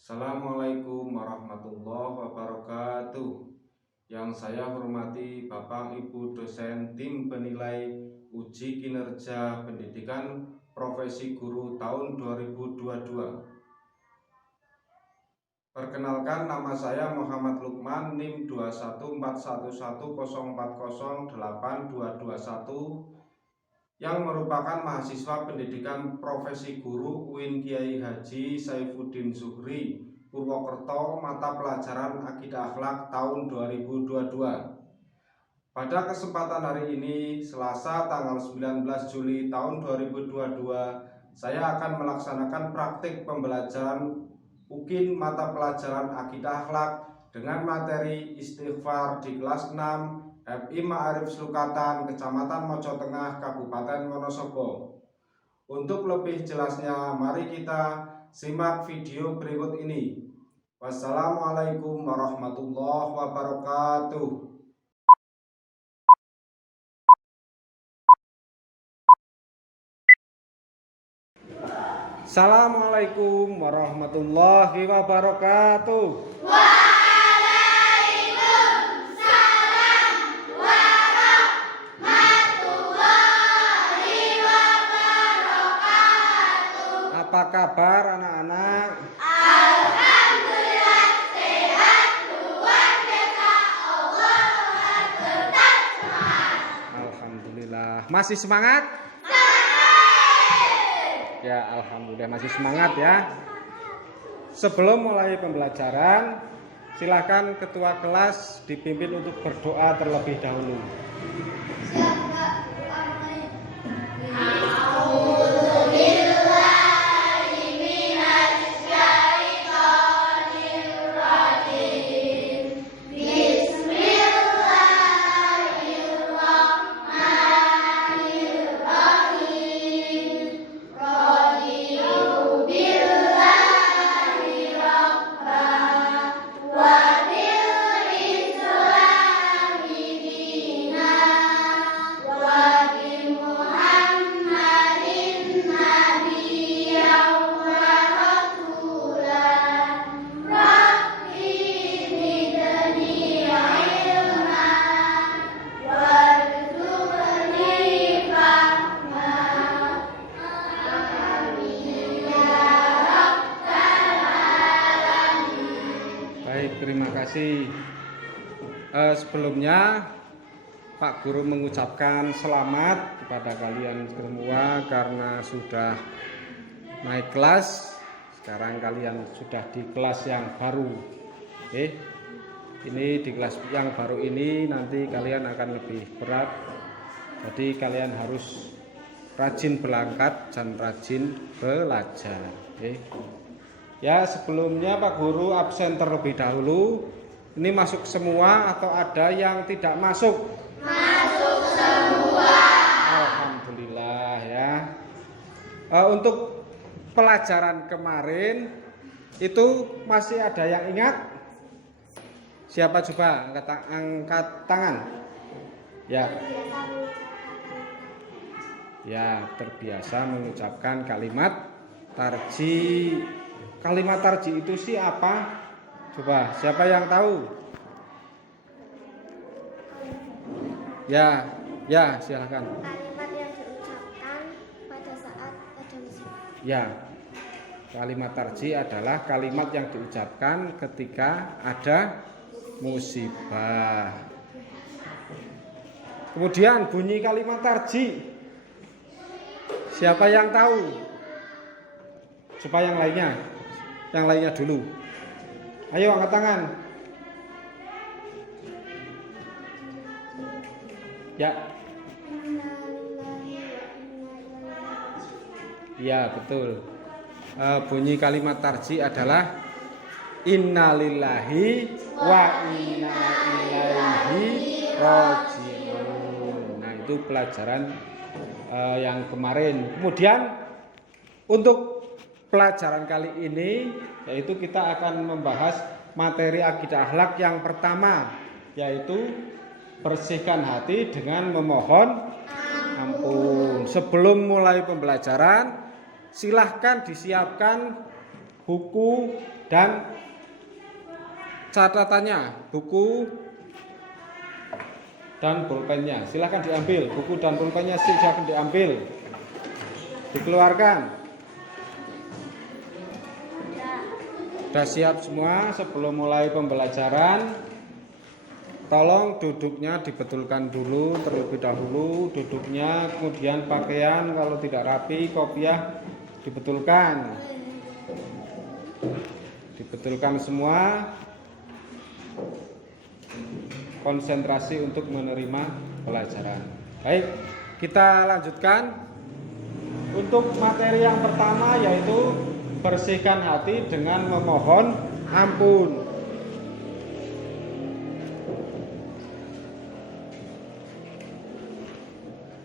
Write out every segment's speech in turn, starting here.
Assalamualaikum warahmatullahi wabarakatuh. Yang saya hormati Bapak Ibu dosen tim penilai uji kinerja pendidikan profesi guru tahun 2022. Perkenalkan, nama saya Muhammad Lukman, NIM 2141104082221, yang merupakan mahasiswa pendidikan profesi guru UIN Kiai Haji Saifuddin Zuhri, Purwokerto, mata pelajaran Akidah Akhlak tahun 2022. Pada kesempatan hari ini, Selasa tanggal 19 Juli tahun 2022, saya akan melaksanakan praktik pembelajaran UKIN mata pelajaran Akidah Akhlak dengan materi istighfar di kelas 6 FI Ma'arif Slukatan, Kecamatan Mojo Tengah, Kabupaten Wonosobo. Untuk lebih jelasnya, mari kita simak video berikut ini. Wassalamualaikum warahmatullahi wabarakatuh. Assalamualaikum warahmatullahi wabarakatuh. Apa kabar anak-anak? Alhamdulillah sehat, luar biasa, Allah tetap semangat. Alhamdulillah. Masih semangat? Ya, alhamdulillah masih semangat ya. Sebelum mulai pembelajaran, silakan ketua kelas dipimpin untuk berdoa terlebih dahulu. Terima kasih. Sebelumnya Pak Guru mengucapkan selamat kepada kalian semua karena sudah naik kelas. Sekarang kalian sudah di kelas yang baru. Ini di kelas yang baru ini nanti kalian akan lebih berat. Jadi kalian harus rajin berangkat dan rajin belajar. Ya, sebelumnya Pak Guru absen terlebih dahulu. Ini masuk semua atau ada yang tidak masuk? Masuk semua. Alhamdulillah ya. Untuk pelajaran kemarin itu masih ada yang ingat? Siapa coba angkat tangan? Ya. Ya, terbiasa mengucapkan kalimat tarji. Kalimat tarji itu sih apa? Coba, siapa yang tahu? Ya, silahkan. Kalimat yang diucapkan pada saat ada musibah. Ya, kalimat tarji adalah kalimat yang diucapkan ketika ada musibah. Kemudian bunyi kalimat tarji. Siapa yang tahu? Supaya yang lainnya dulu. Ayo angkat tangan. Ya. Ya, betul. Bunyi kalimat tarji adalah innalillahi wa inna ilaihi raji'un. Nah, itu pelajaran yang kemarin. Kemudian untuk pelajaran kali ini yaitu kita akan membahas materi akidah akhlak yang pertama, yaitu bersihkan hati dengan memohon ampun. Sebelum mulai pembelajaran, silahkan disiapkan buku dan catatannya, buku dan pulpennya. Silahkan diambil, buku dan pulpennya silahkan diambil, dikeluarkan. Sudah siap semua sebelum mulai pembelajaran? Tolong duduknya dibetulkan dulu terlebih dahulu, duduknya, kemudian pakaian kalau tidak rapi, kopiah dibetulkan. Dibetulkan semua. Konsentrasi untuk menerima pelajaran. Baik, kita lanjutkan. Untuk materi yang pertama yaitu bersihkan hati dengan memohon ampun.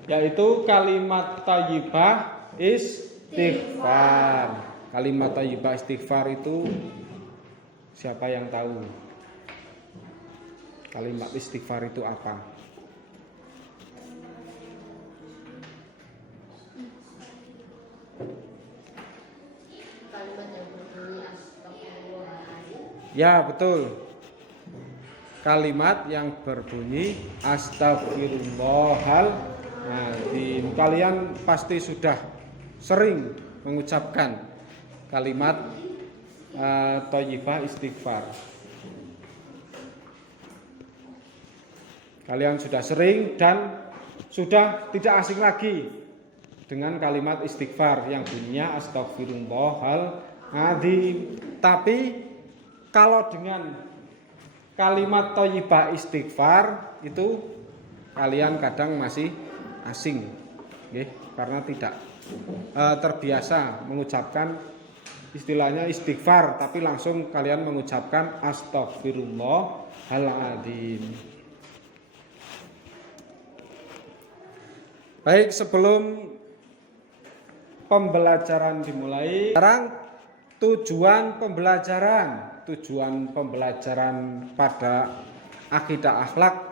Yaitu kalimat thayyibah istighfar. Kalimat thayyibah istighfar itu siapa yang tahu? Kalimat istighfar itu apa? Kalimat yang berbunyi astagfirullahaladzim. Ya, betul. Kalimat yang berbunyi astagfirullahaladzim. Kalian pasti sudah sering mengucapkan kalimat thayyibah istighfar. Kalian sudah sering dan sudah tidak asing lagi dengan kalimat istighfar yang bunyinya astagfirullahaladzim. Tapi kalau dengan kalimat thayyibah istighfar itu kalian kadang masih asing, karena tidak terbiasa mengucapkan istilahnya istighfar, tapi langsung kalian mengucapkan astagfirullahaladzim. Baik, sebelum pembelajaran dimulai, sekarang tujuan pembelajaran pada akidah akhlak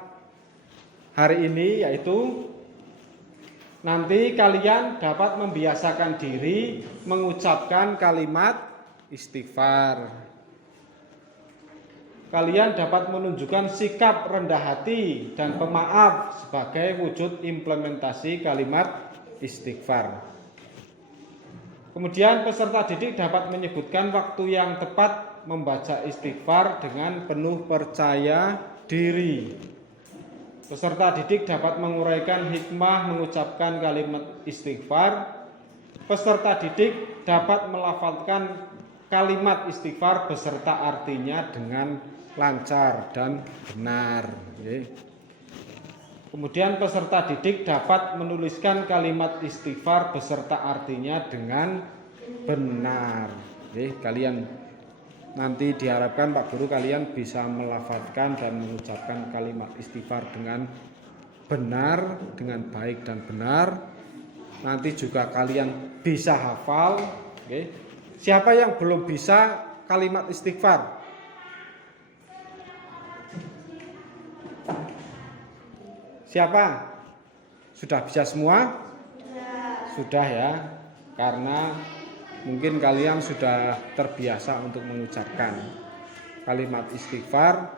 hari ini yaitu nanti kalian dapat membiasakan diri mengucapkan kalimat istighfar. Kalian dapat menunjukkan sikap rendah hati dan pemaaf sebagai wujud implementasi kalimat istighfar. Kemudian peserta didik dapat menyebutkan waktu yang tepat membaca istighfar dengan penuh percaya diri. Peserta didik dapat menguraikan hikmah mengucapkan kalimat istighfar. Peserta didik dapat melafalkan kalimat istighfar beserta artinya dengan lancar dan benar. Kemudian peserta didik dapat menuliskan kalimat istighfar beserta artinya dengan benar. Kalian nanti diharapkan Pak Guru kalian bisa melafadzkan dan mengucapkan kalimat istighfar dengan benar, dengan baik dan benar. Nanti juga kalian bisa hafal. Siapa yang belum bisa kalimat istighfar? Siapa? Sudah bisa semua? Sudah ya, karena mungkin kalian sudah terbiasa untuk mengucapkan kalimat istighfar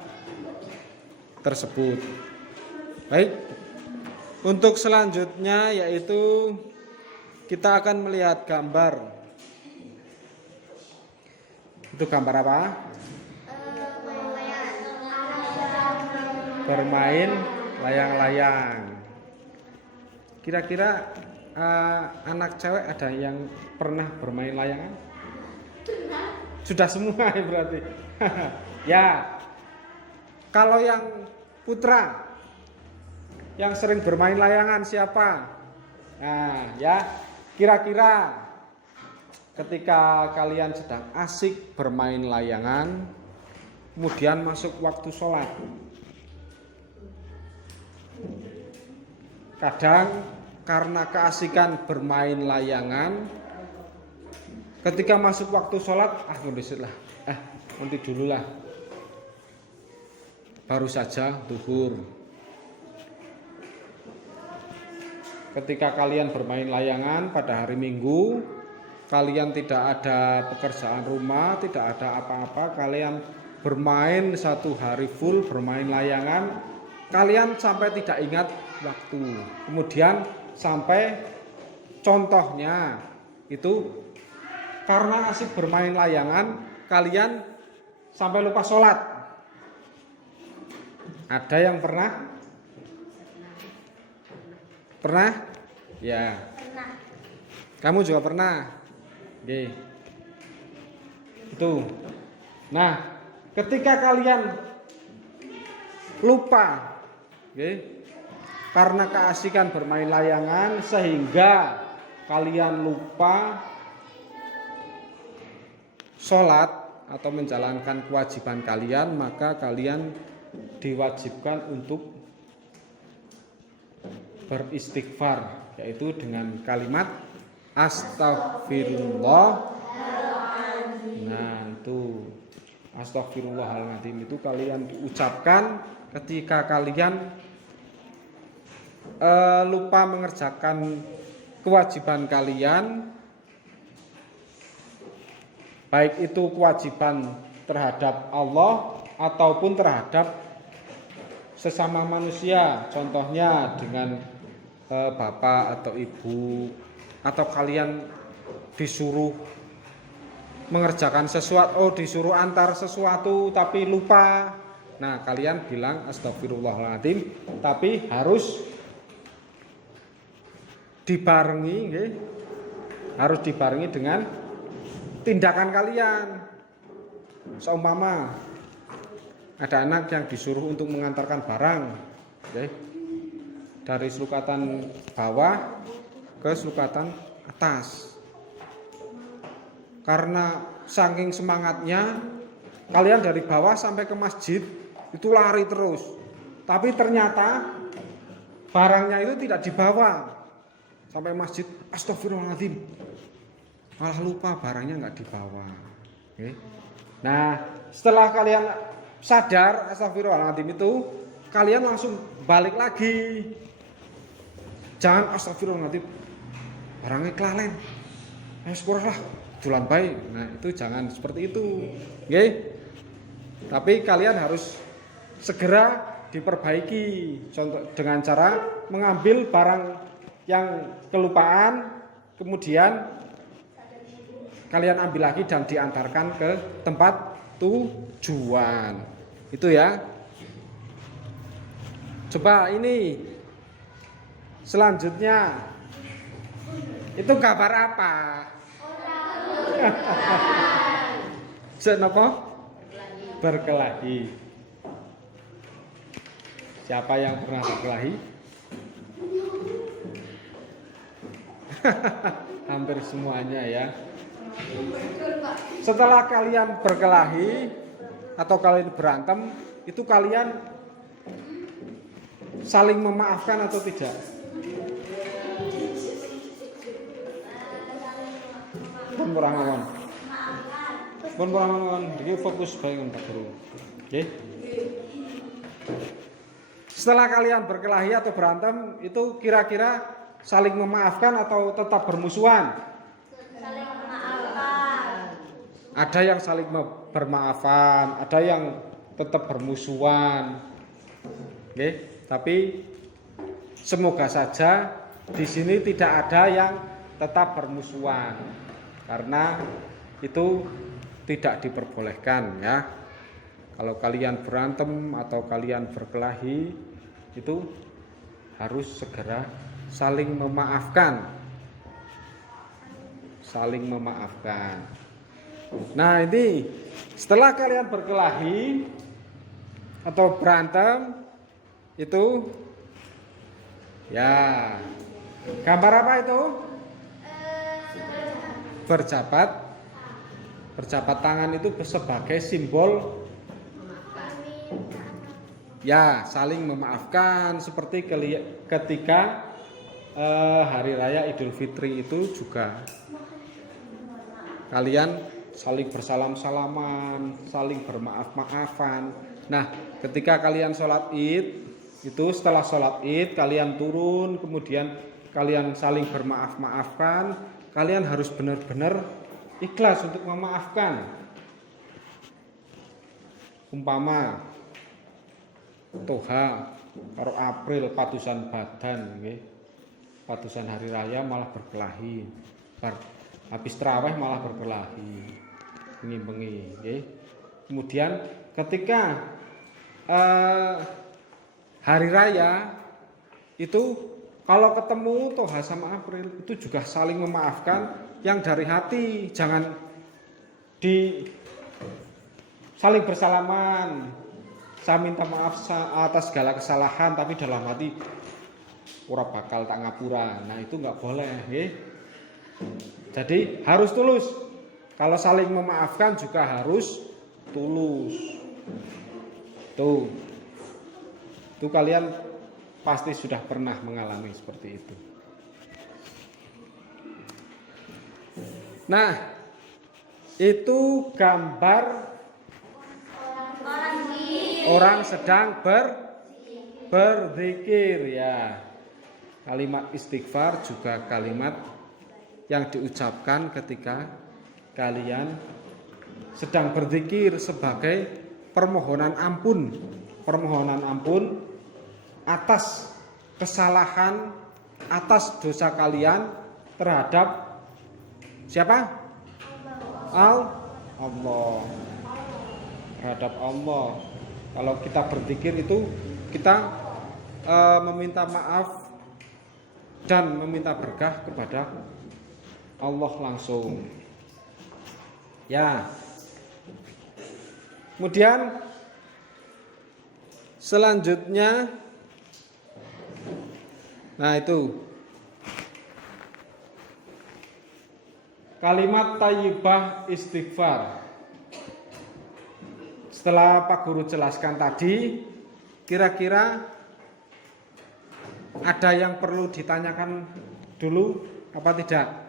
tersebut. Baik, untuk selanjutnya yaitu kita akan melihat gambar. Itu gambar apa? Bermain layang-layang. Kira-kira anak cewek ada yang pernah bermain layangan? Sudah semua ya berarti. Ya. Kalau yang putra yang sering bermain layangan siapa? Nah, ya. Kira-kira ketika kalian sedang asik bermain layangan, kemudian masuk waktu sholat. Kadang karena keasikan bermain layangan, ketika masuk waktu sholat, nanti dululah, baru saja zuhur. Ketika kalian bermain layangan pada hari Minggu, kalian tidak ada pekerjaan rumah, tidak ada apa-apa, kalian bermain satu hari full, bermain layangan, kalian sampai tidak ingat waktu. Kemudian sampai contohnya itu karena asik bermain layangan, kalian sampai lupa sholat. Ada yang pernah? Pernah? Ya. Pernah. Kamu juga pernah? Oke. Itu. Nah, ketika kalian lupa, oke, karena keasikan bermain layangan sehingga kalian lupa sholat atau menjalankan kewajiban kalian, maka kalian diwajibkan untuk beristighfar, yaitu dengan kalimat astagfirullah. Nah, itu astagfirullahaladzim itu kalian ucapkan ketika kalian lupa mengerjakan kewajiban kalian, baik itu kewajiban terhadap Allah ataupun terhadap sesama manusia, contohnya dengan bapak atau ibu, atau kalian disuruh mengerjakan sesuatu, disuruh antar sesuatu tapi lupa. Nah, kalian bilang astagfirullahaladzim, tapi harus dibarengi, okay? Harus dibarengi dengan tindakan kalian. Seumpama ada anak yang disuruh untuk mengantarkan barang, okay? Dari sulukatan bawah ke sulukatan atas. Karena saking semangatnya, kalian dari bawah sampai ke masjid itu lari terus. Tapi ternyata barangnya itu tidak dibawa sampai masjid. Astagfirullahaladzim, malah lupa barangnya nggak dibawa. Oke. Nah, setelah kalian sadar astagfirullahaladzim itu, kalian langsung balik lagi. Jangan astagfirullahaladzim, barangnya kelalen, syukurlah dulan baik. Nah, itu jangan seperti itu, oke? Tapi kalian harus segera diperbaiki, contoh dengan cara mengambil barang yang kelupaan, kemudian kalian ambil lagi dan diantarkan ke tempat tujuan. Itu ya. Coba ini selanjutnya, itu kabar apa? Senapa? Berkelahi. Siapa yang pernah berkelahi? Hampir semuanya ya. Setelah kalian berkelahi atau kalian berantem, itu kalian saling memaafkan atau tidak? Pun kurang iki fokus bae Pak Guru. Nggih. Setelah kalian berkelahi atau berantem, itu kira-kira saling memaafkan atau tetap bermusuhan? Saling memaafkan. Ada yang saling bermaafan, ada yang tetap bermusuhan. Oke, tapi semoga saja di sini tidak ada yang tetap bermusuhan, karena itu tidak diperbolehkan ya. Kalau kalian berantem atau kalian berkelahi, itu harus segera saling memaafkan. Saling memaafkan. Nah, ini setelah kalian berkelahi atau berantem, itu ya, gambar apa itu? Berjabat. Berjabat tangan itu sebagai simbol ya saling memaafkan, seperti ketika hari raya Idul Fitri itu juga kalian saling bersalam-salaman, saling bermaaf-maafan. Nah, ketika kalian sholat Id itu, setelah sholat Id kalian turun, kemudian kalian saling bermaaf-maafkan, kalian harus benar-benar ikhlas untuk memaafkan. Umpama Toha karo April patusan badan nggih. Patusan hari raya malah berkelahi. Habis tarawih malah berkelahi. Bengi-bengi nggih. Kemudian ketika hari raya itu kalau ketemu Toha sama April itu juga saling memaafkan yang dari hati, jangan saling bersalaman. Saya minta maaf atas segala kesalahan tapi dalam hati ora bakal tak ngapura. Nah, itu enggak boleh, nggih. Jadi harus tulus. Kalau saling memaafkan juga harus tulus. Tuh kalian pasti sudah pernah mengalami seperti itu. Nah, itu gambar orang sedang berzikir ya. Kalimat istighfar juga kalimat yang diucapkan ketika kalian sedang berzikir sebagai permohonan ampun atas kesalahan, atas dosa kalian terhadap siapa? Allah. Terhadap Allah. Kalau kita berzikir itu kita meminta maaf dan meminta berkah kepada Allah langsung. Ya. Kemudian selanjutnya, nah itu kalimat thayyibah istighfar. Setelah Pak Guru jelaskan tadi, kira-kira ada yang perlu ditanyakan dulu apa tidak?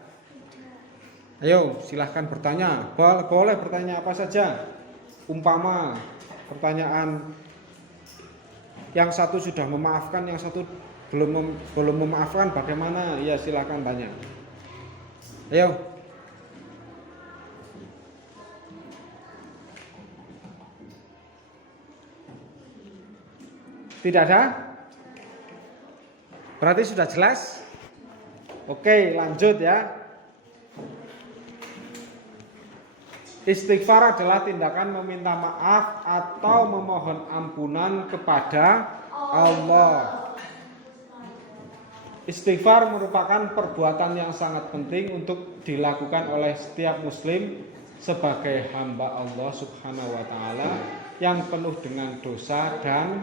Ayo silahkan bertanya, boleh bertanya apa saja. Umpama pertanyaan yang satu sudah memaafkan, yang satu belum memaafkan, bagaimana? Ya silahkan tanya. Ayo. Tidak ada? Berarti sudah jelas? Oke, lanjut ya. Istighfar adalah tindakan meminta maaf atau memohon ampunan kepada Allah. Istighfar merupakan perbuatan yang sangat penting untuk dilakukan oleh setiap muslim sebagai hamba Allah Subhanahu wa taala yang penuh dengan dosa dan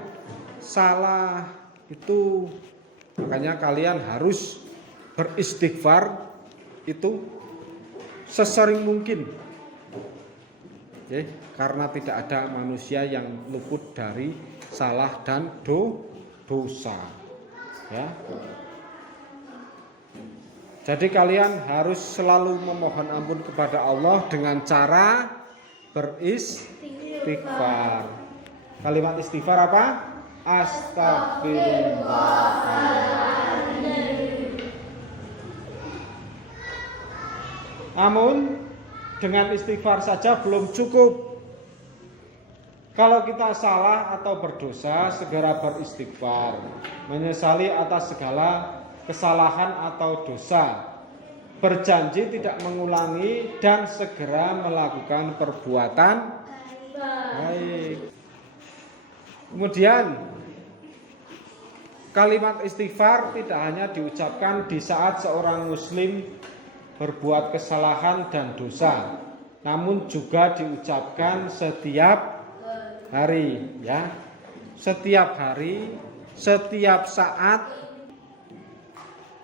salah. Itu makanya kalian harus beristighfar itu sesering mungkin. Oke, karena tidak ada manusia yang luput dari salah dan dosa. Ya. Jadi kalian harus selalu memohon ampun kepada Allah dengan cara beristighfar. Kalimat istighfar apa? Astagfirullah. Namun dengan istighfar saja belum cukup. Kalau kita salah atau berdosa, segera beristighfar, menyesali atas segala kesalahan atau dosa, berjanji tidak mengulangi dan segera melakukan perbuatan baik. Kemudian kalimat istighfar tidak hanya diucapkan di saat seorang muslim berbuat kesalahan dan dosa, namun juga diucapkan setiap hari, ya. Setiap hari, setiap saat,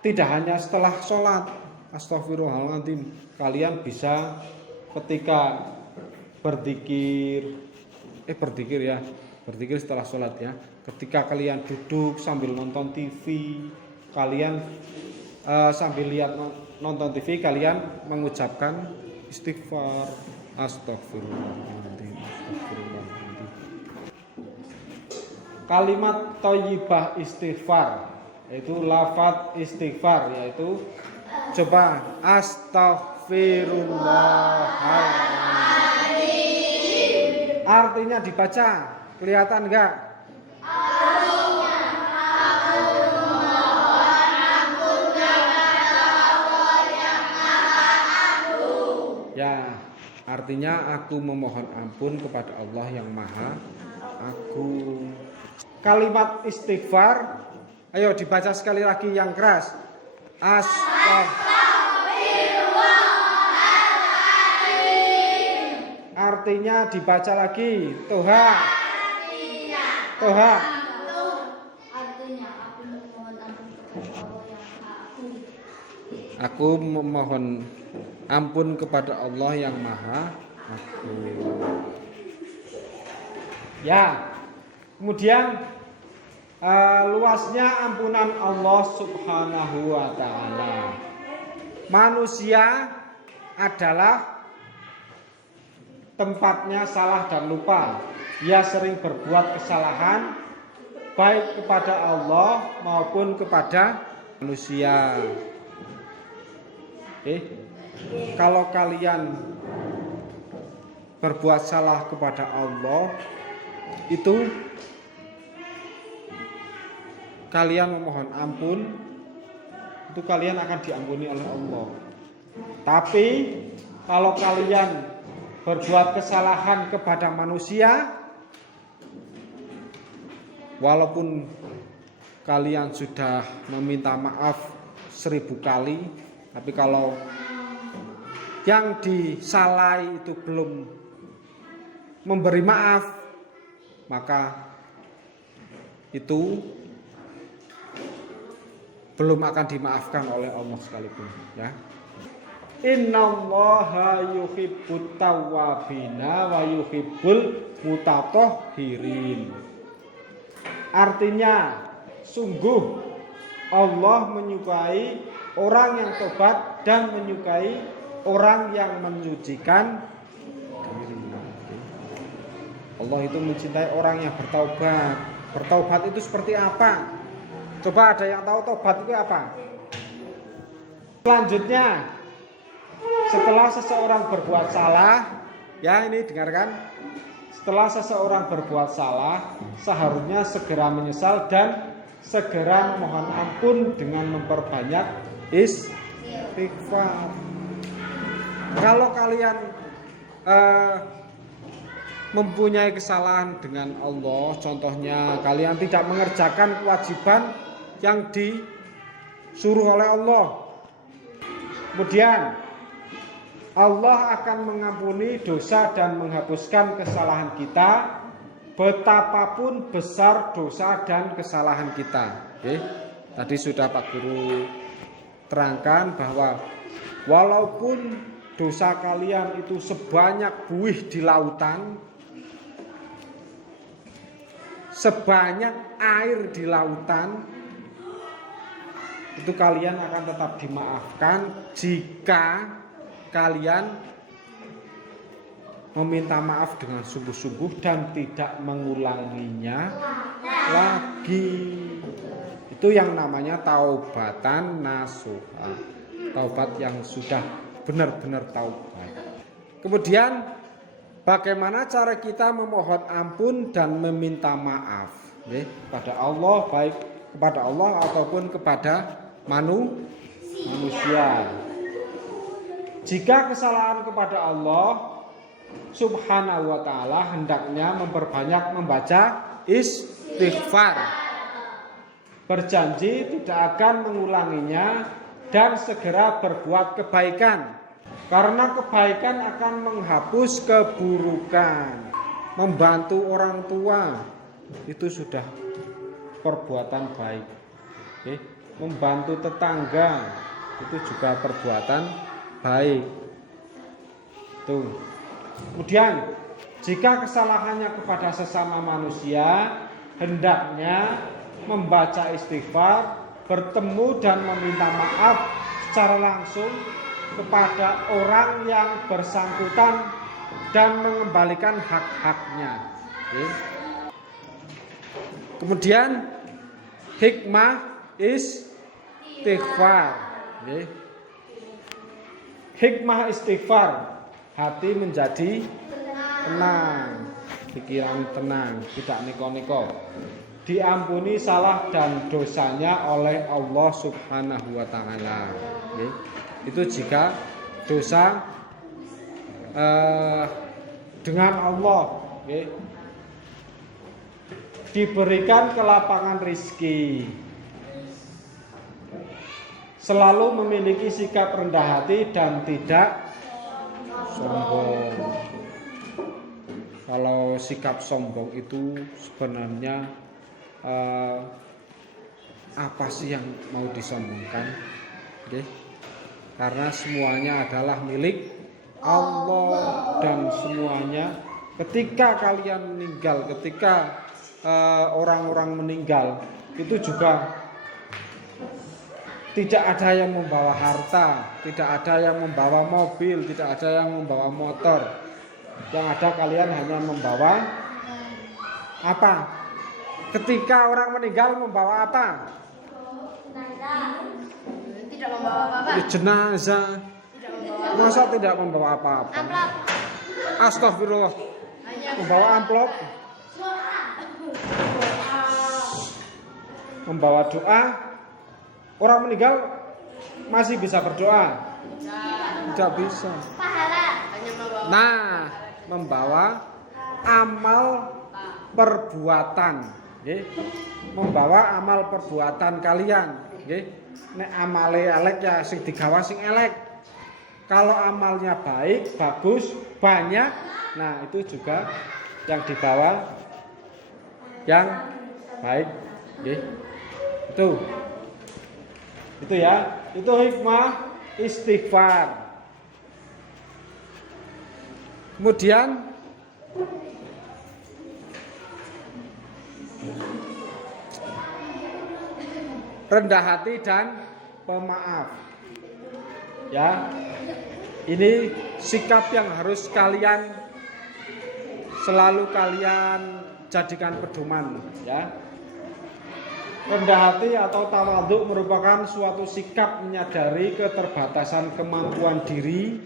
tidak hanya setelah sholat. Astagfirullahaladzim. Kalian bisa ketika berzikir setelah sholat ya. Ketika kalian duduk sambil nonton TV, kalian sambil lihat nonton TV, kalian mengucapkan istighfar. Astagfirullahaladzim. Kalimat thayyibah istighfar, yaitu lafaz istighfar, yaitu Coba astaghfirullahaladzim. Artinya dibaca, kelihatan enggak? Ya, artinya aku memohon ampun kepada Allah yang Maha Agung. Kalimat istighfar, ayo dibaca sekali lagi yang keras. Astaghfirullahaladzim. Artinya dibaca lagi. Toha. Artinya aku memohon ampun kepada Allah yang Maha Agung. Aku memohon ampun kepada Allah yang Maha Agung. Ya, kemudian luasnya ampunan Allah Subhanahu wa ta'ala. Manusia adalah tempatnya salah dan lupa. Dia sering berbuat kesalahan baik kepada Allah maupun kepada manusia. Kalau kalian berbuat salah kepada Allah, itu kalian memohon ampun, itu kalian akan diampuni oleh Allah. Tapi kalau kalian berbuat kesalahan kepada manusia, walaupun kalian sudah meminta maaf 1000 kali, tapi kalau yang disalahi itu belum memberi maaf, maka itu belum akan dimaafkan oleh Allah sekalipun, ya. Innallaha yuhibbut tawwabina wa yuhibbul mutatahhirin. Artinya, sungguh Allah menyukai orang yang tobat dan menyukai orang yang menyucikan diri. Allah itu mencintai orang yang bertaubat. Bertaubat itu seperti apa? Coba ada yang tahu taubat itu apa? Selanjutnya, setelah seseorang berbuat salah, ya ini dengarkan. Setelah seseorang berbuat salah, seharusnya segera menyesal dan segera mohon ampun dengan memperbanyak istighfar. Kalau kalian mempunyai kesalahan dengan Allah, contohnya kalian tidak mengerjakan kewajiban yang disuruh oleh Allah, kemudian Allah akan mengampuni dosa dan menghapuskan kesalahan kita, betapapun besar dosa dan kesalahan kita. Tadi sudah Pak Guru terangkan bahwa walaupun dosa kalian itu sebanyak buih di lautan, sebanyak air di lautan, itu kalian akan tetap dimaafkan jika kalian meminta maaf dengan sungguh-sungguh dan tidak mengulanginya lagi. Itu yang namanya taubatan nasuha, taubat yang sudah benar-benar taubat. Kemudian bagaimana cara kita memohon ampun dan meminta maaf kepada Allah, baik kepada Allah ataupun kepada manusia. Jika kesalahan kepada Allah Subhanahu wa ta'ala, hendaknya memperbanyak membaca istighfar, berjanji tidak akan mengulanginya, dan segera berbuat kebaikan, karena kebaikan akan menghapus keburukan. Membantu orang tua itu sudah perbuatan baik. Membantu tetangga itu juga perbuatan baik. Tuh. Kemudian jika kesalahannya kepada sesama manusia, hendaknya membaca istighfar, bertemu dan meminta maaf secara langsung kepada orang yang bersangkutan dan mengembalikan hak-haknya. Kemudian hikmah istighfar. Hikmah istighfar, hati menjadi tenang, pikiran tenang, tidak neko-neko. Diampuni salah dan dosanya oleh Allah Subhanahu wa taala. Itu jika dosa dengan Allah, diberikan kelapangan rizki, selalu memiliki sikap rendah hati dan tidak sombong. Kalau sikap sombong itu sebenarnya apa sih yang mau disombongkan? Karena semuanya adalah milik Allah dan semuanya ketika kalian meninggal, ketika orang-orang meninggal itu juga tidak ada yang membawa harta, tidak ada yang membawa mobil, tidak ada yang membawa motor. Yang ada kalian hanya membawa apa? Ketika orang meninggal membawa apa? Tidak membawa apa-apa. Jenazah. Masa tidak membawa apa-apa? Astagfirullah. Membawa amplop. Membawa doa. Orang meninggal masih bisa berdoa? Tidak bisa. Nah, membawa amal perbuatan, membawa amal perbuatan kalian. Nek amale elek ya sing digawa sing elek. Kalau amalnya baik, bagus, banyak, nah itu juga yang dibawa yang baik. Itu ya, itu hikmah istighfar. Kemudian rendah hati dan pemaaf. Ya. Ini sikap yang harus kalian selalu kalian jadikan pedoman, ya. Rendah hati atau tawadhu merupakan suatu sikap menyadari keterbatasan kemampuan diri,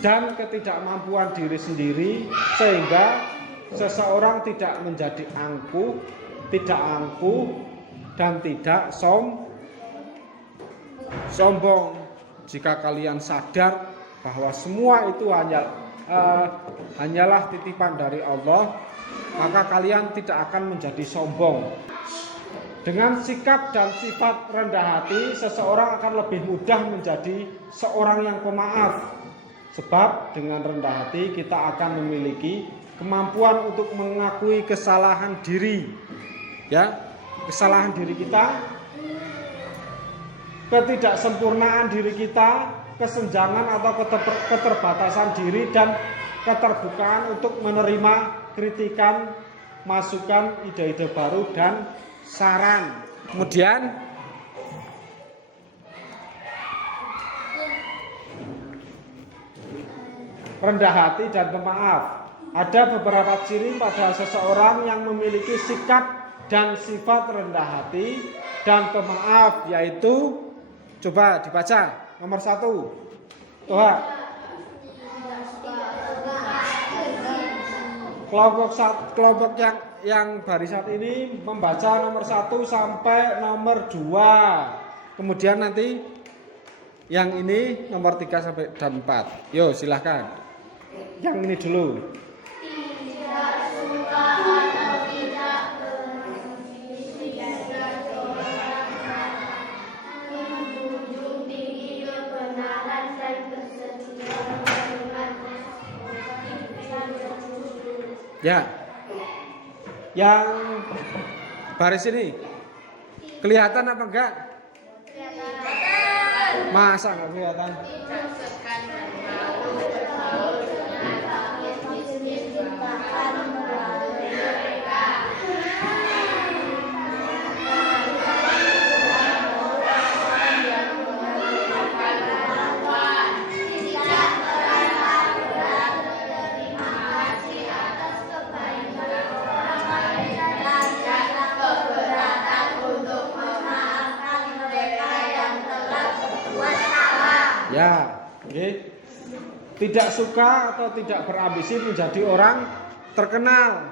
dan ketidakmampuan diri sendiri, sehingga seseorang tidak menjadi angkuh, dan tidak sombong. Jika kalian sadar bahwa semua itu hanyalah titipan dari Allah, maka kalian tidak akan menjadi sombong. Dengan sikap dan sifat rendah hati, seseorang akan lebih mudah menjadi seorang yang pemaaf. Sebab dengan rendah hati kita akan memiliki kemampuan untuk mengakui kesalahan diri. Ya, kesalahan diri kita, ketidaksempurnaan diri kita, kesenjangan atau keterbatasan diri, dan keterbukaan untuk menerima kritikan, masukan, ide-ide baru dan saran. Kemudian rendah hati dan pemaaf. Ada beberapa ciri pada seseorang yang memiliki sikap dan sifat rendah hati dan pemaaf, yaitu, coba dibaca nomor 1. Toha. Kelompok yang barisan ini membaca nomor 1 sampai nomor 2. Kemudian nanti yang ini nomor 3 sampai dan 4. Yo, silahkan. Yang ini dulu. Tidak suka atau tidak menjunjung tinggi kebenaran dan kesejukan. Ya. Yang baris ini kelihatan apa enggak? Kelihatan. Masa enggak kelihatan? Buat tidak suka atau tidak berambisi menjadi orang terkenal,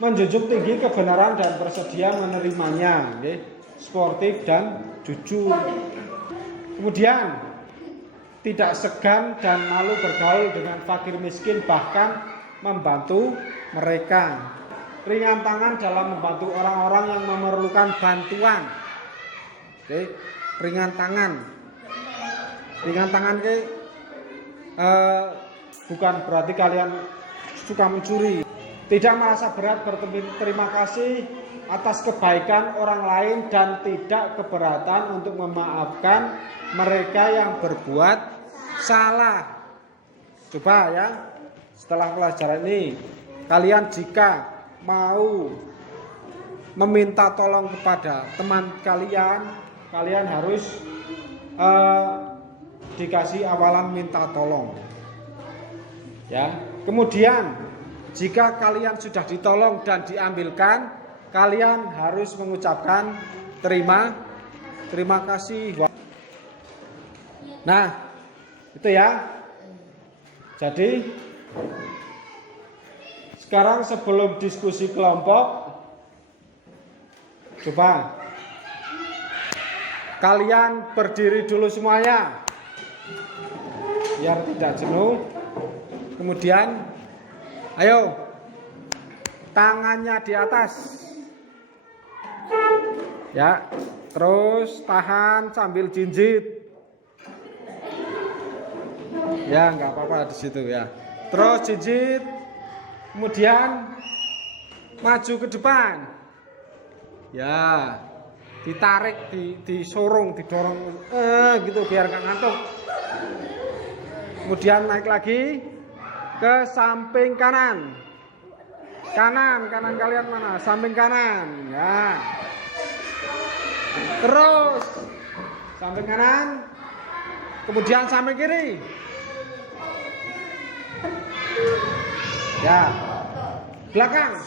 menjunjung tinggi kebenaran dan bersedia menerimanya, sportif dan jujur. Kemudian tidak segan dan malu bergaul dengan fakir miskin, bahkan membantu mereka. Ringan tangan dalam membantu orang-orang yang memerlukan bantuan. Ringan tangan. Ringan tangan bukan berarti kalian suka mencuri. Tidak merasa berat berterima kasih atas kebaikan orang lain dan tidak keberatan untuk memaafkan mereka yang berbuat salah. Coba ya, setelah pelajaran ini kalian jika mau meminta tolong kepada teman kalian, kalian harus dikasih awalan minta tolong. Ya. Kemudian jika kalian sudah ditolong dan diambilkan, kalian harus mengucapkan terima kasih. Nah, itu ya. Jadi sekarang sebelum diskusi kelompok, coba kalian berdiri dulu semuanya biar tidak jenuh. Kemudian ayo tangannya di atas ya, terus tahan sambil jinjit ya, nggak apa-apa di situ ya. Terus jinjit, kemudian maju ke depan ya, ditarik, disorong, didorong gitu biar nggak ngantuk. Kemudian naik lagi ke samping kanan. Kanan kalian mana? Samping kanan ya. Terus samping kanan, kemudian samping kiri ya, belakang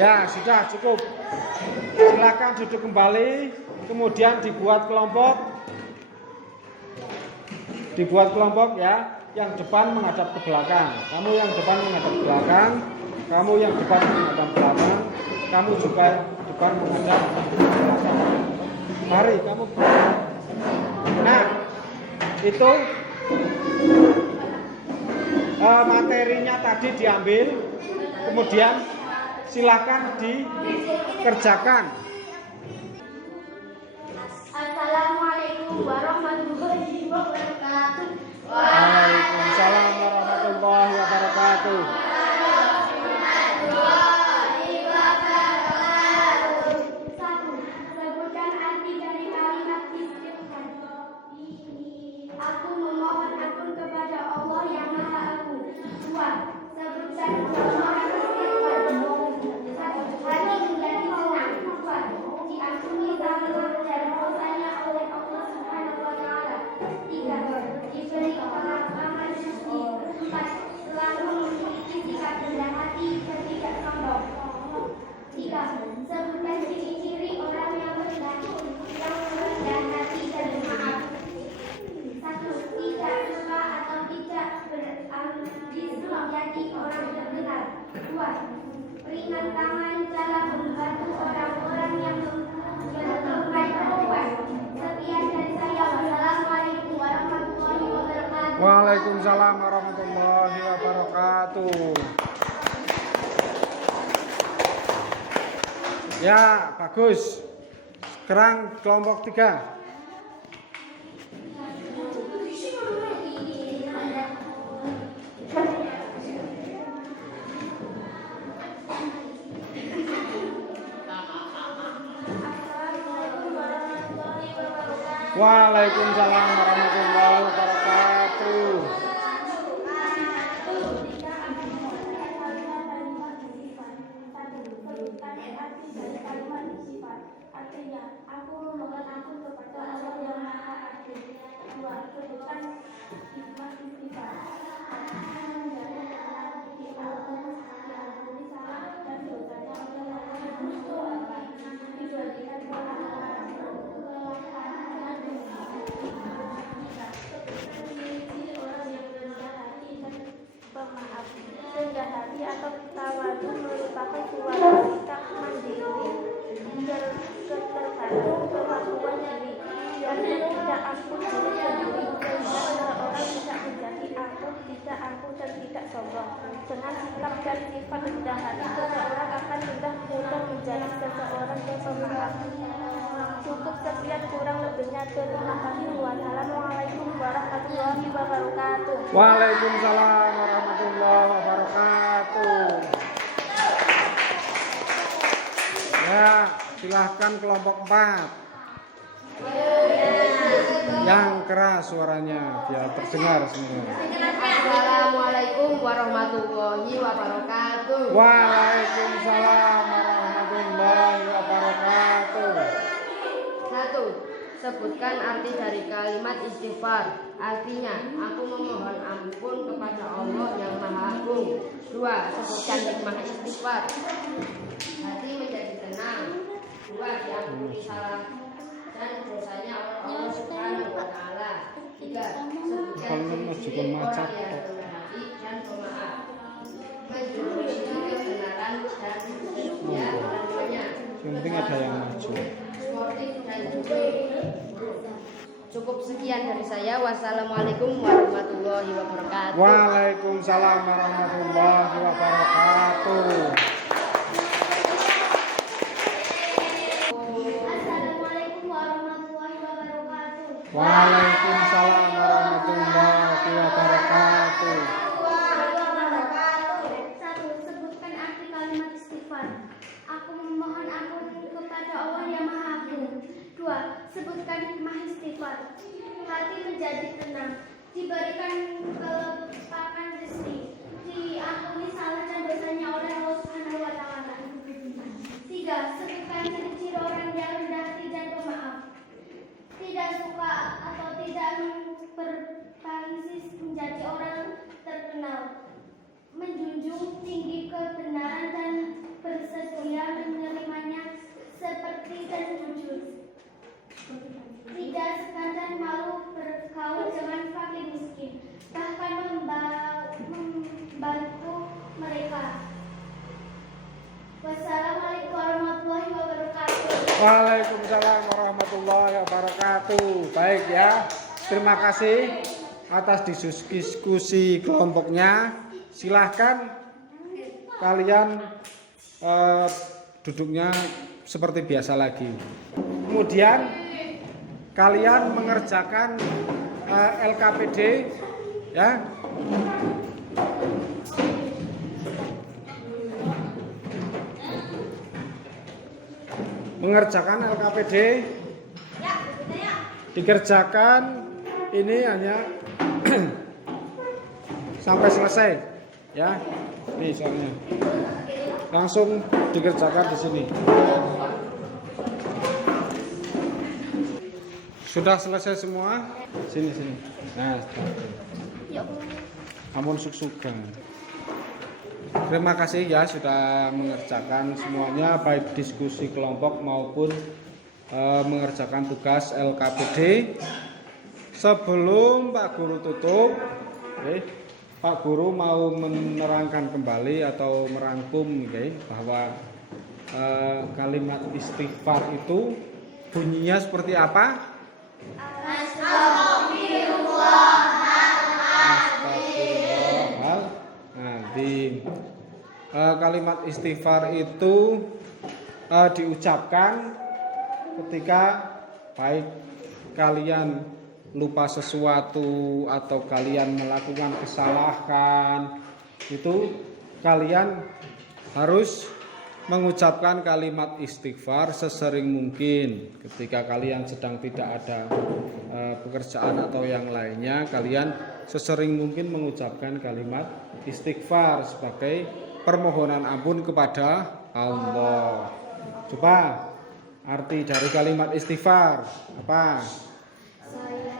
ya, sudah cukup. Silakan duduk kembali. Kemudian dibuat kelompok ya. Yang depan menghadap ke belakang, kamu yang depan menghadap ke belakang, kamu yang depan menghadap ke belakang, kamu juga depan menghadap ke belakang. Mari kamu. Nah, itu materinya tadi diambil, kemudian silakan dikerjakan. Assalamualaikum warahmatullahi wabarakatuh. Waalaikumsalam warahmatullahi wabarakatuh. Satu, sebutkan arti dari kalimat istighfar. Aku memohon ampun kepada Allah yang Maha Agung. Dua, sebutkan kebenaran istighfar. Satu, hati menjadi tenang. Dua, diampuni dosa dan dosanya oleh Allah Subhanahu wa Ta'ala. Tiga, diberi pengalaman suci. Empat, selalu memiliki sikap rendah hati dan tidak sombong. Tiga, sebutkan ciri-ciri orang yang rendah hati dan maaf. Satu, tidak suka atau tidak berambisi menjadi orang terkenal. Dua, ringan tangan dalam membantu orang-orang yang membutuhkan bantuan. Sekian dari saya. Wassalamualaikum warahmatullahi wabarakatuh. Waalaikumsalam warahmatullahi wabarakatuh. Ya, bagus. Sekarang kelompok 3. Waalaikumsalam warahmatullahi wabarakatuh. Artinya, aku memohon ampun kepada Allah yang Maha Adil. Dua, sebutkan hikmah istighfar. aku dan tidak sombong. Dengan sikap dan sifat rendah hati, seseorang akan mudah menjadi seseorang yang pemaaf. Cukup sekian, kurang lebihnya terima kasih. Wassalamualaikum warahmatullahi wabarakatuh. Waalaikumsalam warahmatullahi wabarakatuh. Ya, silahkan kelompok 4. Yang keras suaranya biar terdengar semua. Assalamualaikum warahmatullahi wabarakatuh. Waalaikumsalam warahmatullahi wabarakatuh. 1. Sebutkan arti dari kalimat istighfar. Artinya, aku memohon ampun kepada Allah yang Maha Agung. 2. Sebutkan hikmah istighfar. Hati menjadi tenang. 2. Diampuni salah dan dosanya oleh Allah Subhanahu wa Ta'ala. 3. Sebutkan ciri orang yang rendah hati dan pemaaf. Menjurus kebenaran dan setia kepadanya. Yang penting ada yang maju. Sportif dan jujur. Cukup sekian dari saya. Wassalamualaikum warahmatullahi wabarakatuh. Waalaikumsalam warahmatullahi wabarakatuh. Assalamualaikum warahmatullahi wabarakatuh. Waalaikumsalam warahmatullahi wabarakatuh. 1. Sebutkan arti kalimat istighfar. Aku memohon ampun kepada Allah yang Maha Agung. 2. Sebutkan hikmah istighfar. Hati menjadi tenang, diberikan kelepakan rezeki, diampuni salah dan dosanya oleh Allah Subhanahu wa Ta'ala. 3. Sebutkan ciri-ciri orang yang rendah hati dan pemaaf, tidak suka atau tidak berpangsis menjadi orang terkenal, menjunjung tinggi kebenaran dan bersedia menerimanya seperti dan jujur, tidak sekadar malu bergaul dengan fakir miskin, bahkan membantu mereka. Wassalamualaikum warahmatullahi wabarakatuh. Waalaikumsalam warahmatullahi wabarakatuh. Baik ya, terima kasih atas diskusi kelompoknya. Silahkan kalian duduknya seperti biasa lagi. Kemudian kalian mengerjakan LKPD ya. Mengerjakan LKPD dikerjakan ini hanya sampai selesai ya. Nih soalnya langsung dikerjakan di sini. Sudah selesai semua? Sini. Nah, ampun suksukan. Terima kasih ya sudah mengerjakan semuanya, baik diskusi kelompok maupun mengerjakan tugas LKPD. Sebelum Pak Guru tutup, Pak Guru mau menerangkan kembali atau merangkum bahwa kalimat istighfar itu bunyinya seperti apa? Astagfirullahaladzim. Kalimat istighfar itu diucapkan ketika baik kalian lupa sesuatu atau kalian melakukan kesalahan, itu kalian harus mengucapkan kalimat istighfar sesering mungkin. Ketika kalian sedang tidak ada pekerjaan atau yang lainnya, kalian sesering mungkin mengucapkan kalimat istighfar sebagai permohonan ampun kepada Allah. Coba arti dari kalimat istighfar apa? Saya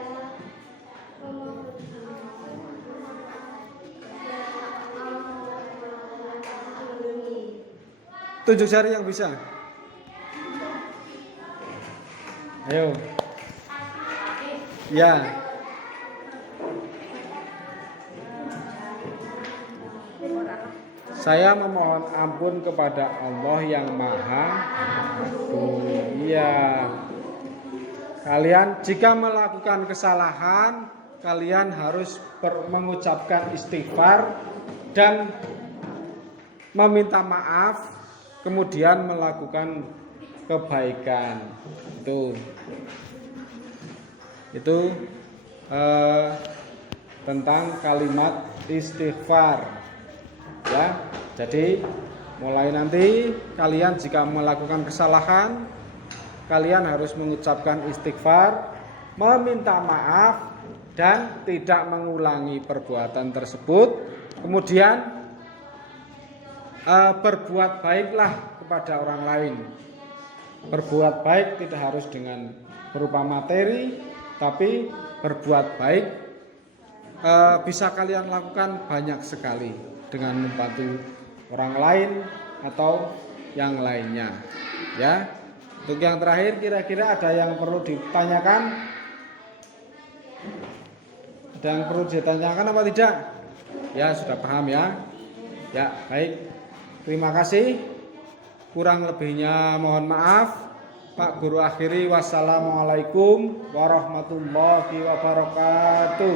memohon Tunjuk jari yang bisa. Ayo. Ya. Saya memohon ampun kepada Allah yang Maha Agung. Iya. Kalian jika melakukan kesalahan, kalian harus mengucapkan istighfar dan meminta maaf, kemudian melakukan kebaikan. Itu tentang kalimat istighfar, ya. Jadi mulai nanti kalian jika melakukan kesalahan, kalian harus mengucapkan istighfar, meminta maaf dan tidak mengulangi perbuatan tersebut. Kemudian berbuat baiklah kepada orang lain. Berbuat baik tidak harus dengan berupa materi, tapi berbuat baik bisa kalian lakukan banyak sekali dengan membantu orang lain atau yang lainnya, ya. Untuk yang terakhir, kira-kira ada yang perlu ditanyakan? Ada yang perlu ditanyakan apa tidak? Ya, sudah paham ya. Ya, baik. Terima kasih. Kurang lebihnya mohon maaf. Pak Guru akhiri, wassalamualaikum warahmatullahi wabarakatuh.